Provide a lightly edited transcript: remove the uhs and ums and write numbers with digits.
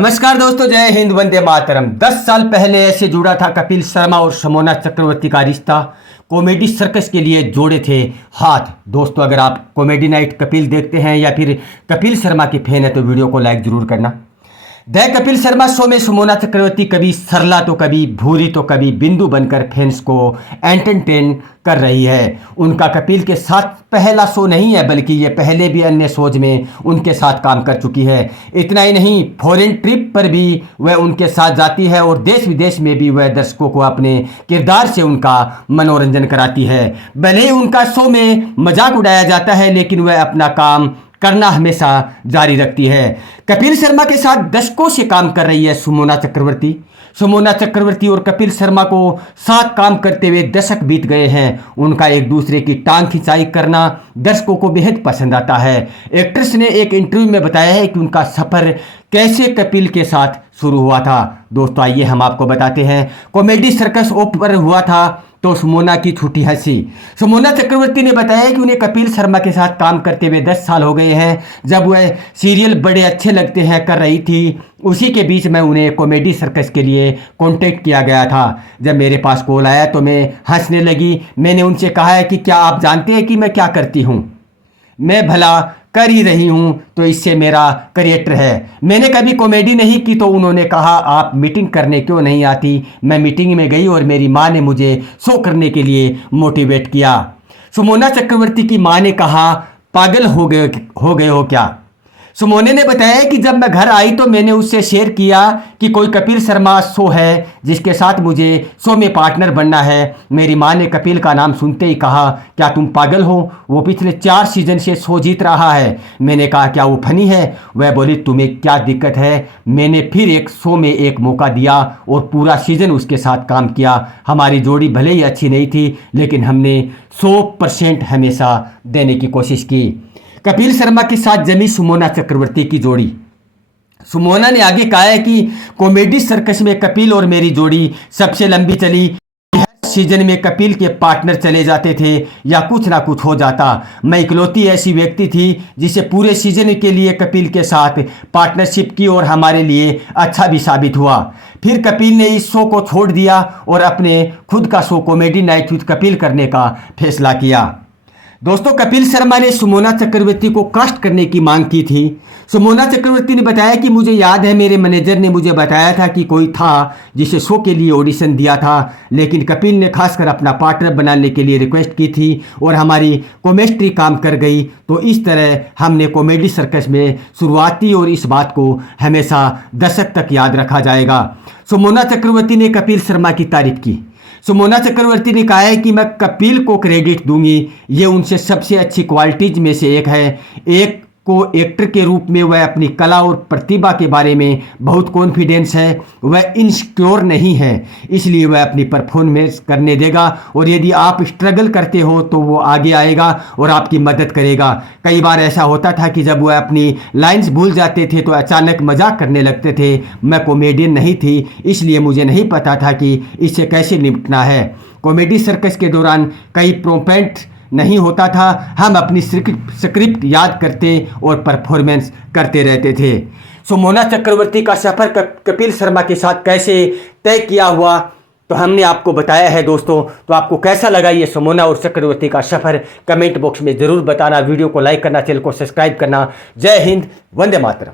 नमस्कार दोस्तों, जय हिंद, वंदे मातरम। 10 साल पहले ऐसे जुड़ा था कपिल शर्मा और शमोना चक्रवर्ती का रिश्ता। कॉमेडी सर्कस के लिए जोड़े थे हाथ। दोस्तों, अगर आप कॉमेडी नाइट कपिल देखते हैं या फिर कपिल शर्मा के फैन है तो वीडियो को लाइक जरूर करना। द कपिल शर्मा शो में शमोना चक्रवर्ती कभी सरला तो कभी भूरी तो कभी बिंदु बनकर फैंस को एंटरटेन कर रही है। उनका कपिल के साथ पहला शो नहीं है, बल्कि ये पहले भी अन्य शोज में उनके साथ काम कर चुकी है। इतना ही नहीं, फॉरेन ट्रिप पर भी वह उनके साथ जाती है और देश विदेश में भी वह दर्शकों को अपने किरदार से उनका मनोरंजन कराती है। भले ही उनका शो में मजाक उड़ाया जाता है, लेकिन वह अपना काम करना हमेशा जारी रखती है। कपिल शर्मा के साथ दशकों से काम कर रही है शमोना चक्रवर्ती। शमोना चक्रवर्ती और कपिल शर्मा को साथ काम करते हुए दशक बीत गए हैं। उनका एक दूसरे की टांग खिंचाई करना दर्शकों को बेहद पसंद आता है। एक्ट्रेस ने एक इंटरव्यू में बताया है कि उनका सफर कैसे कपिल के साथ शुरू हुआ था। दोस्तों, आइए हम आपको बताते हैं। कॉमेडी सर्कस ओपन हुआ था तो शमोना की छूटी हंसी। शमोना चक्रवर्ती ने बताया कि उन्हें कपिल शर्मा के साथ काम करते हुए 10 साल हो गए हैं। जब वह सीरियल बड़े अच्छे लगते हैं कर रही थी, उसी के बीच में उन्हें कॉमेडी सर्कस के लिए कांटेक्ट किया गया था। जब मेरे पास कॉल आया तो मैं हंसने लगी। मैंने उनसे कहा है कि क्या आप जानते हैं कि मैं क्या करती हूँ? मैं भला कर ही रही हूँ तो इससे मेरा करियर है। मैंने कभी कॉमेडी नहीं की तो उन्होंने कहा आप मीटिंग करने क्यों नहीं आती? मैं मीटिंग में गई और मेरी माँ ने मुझे शो करने के लिए मोटिवेट किया। शमोना चक्रवर्ती की माँ ने कहा पागल हो गए हो क्या? सुमोने ने बताया कि जब मैं घर आई तो मैंने उससे शेयर किया कि कोई कपिल शर्मा शो है जिसके साथ मुझे शो में पार्टनर बनना है। मेरी माँ ने कपिल का नाम सुनते ही कहा क्या तुम पागल हो? वो पिछले 4 सीजन से शो जीत रहा है। मैंने कहा क्या वो फनी है? वह बोली तुम्हें क्या दिक्कत है? मैंने फिर एक शो में एक मौका दिया और पूरा सीजन उसके साथ काम किया। हमारी जोड़ी भले ही अच्छी नहीं थी, लेकिन हमने 100% हमेशा देने की कोशिश की। कपिल शर्मा के साथ जमी शमोना चक्रवर्ती की जोड़ी। शमोना ने आगे कहा है कि कॉमेडी सर्कस में कपिल और मेरी जोड़ी सबसे लंबी चली। हर सीजन में कपिल के पार्टनर चले जाते थे या कुछ ना कुछ हो जाता। मैं इकलौती ऐसी व्यक्ति थी जिसे पूरे सीजन के लिए कपिल के साथ पार्टनरशिप की और हमारे लिए अच्छा भी साबित हुआ। फिर कपिल ने इस शो को छोड़ दिया और अपने खुद का show comedy night with Kapil करने का फैसला किया। दोस्तों, कपिल शर्मा ने शमोना चक्रवर्ती को कास्ट करने की मांग की थी। शमोना चक्रवर्ती ने बताया कि मुझे याद है मेरे मैनेजर ने मुझे बताया था कि कोई था जिसे शो के लिए ऑडिशन दिया था, लेकिन कपिल ने खासकर अपना पार्टनर बनाने के लिए रिक्वेस्ट की थी और हमारी केमिस्ट्री काम कर गई। तो इस तरह हमने कॉमेडी सर्कस में शुरुआत की और इस बात को हमेशा दशक तक याद रखा जाएगा। शमोना चक्रवर्ती ने कपिल शर्मा की तारीफ की। शमोना चक्रवर्ती ने कहा है कि मैं कपिल को क्रेडिट दूंगी, ये उनसे सबसे अच्छी क्वालिटीज में से एक है। एक को एक्टर के रूप में वह अपनी कला और प्रतिभा के बारे में बहुत कॉन्फिडेंस है। वह इनसिक्योर नहीं है, इसलिए वह अपनी परफॉर्मेंस करने देगा और यदि आप स्ट्रगल करते हो तो वो आगे आएगा और आपकी मदद करेगा। कई बार ऐसा होता था कि जब वह अपनी लाइंस भूल जाते थे तो अचानक मजाक करने लगते थे। मैं कॉमेडियन नहीं थी, इसलिए मुझे नहीं पता था कि इससे कैसे निपटना है। कॉमेडी सर्कस के दौरान कई प्रोम्प्ट नहीं होता था। हम अपनी स्क्रिप्ट याद करते और परफॉर्मेंस करते रहते थे। शमोना चक्रवर्ती का सफ़र कपिल शर्मा के साथ कैसे तय किया हुआ तो हमने आपको बताया है दोस्तों। तो आपको कैसा लगा ये शमोना और चक्रवर्ती का सफ़र? कमेंट बॉक्स में ज़रूर बताना। वीडियो को लाइक करना, चैनल को सब्सक्राइब करना। जय हिंद, वंदे मातरम।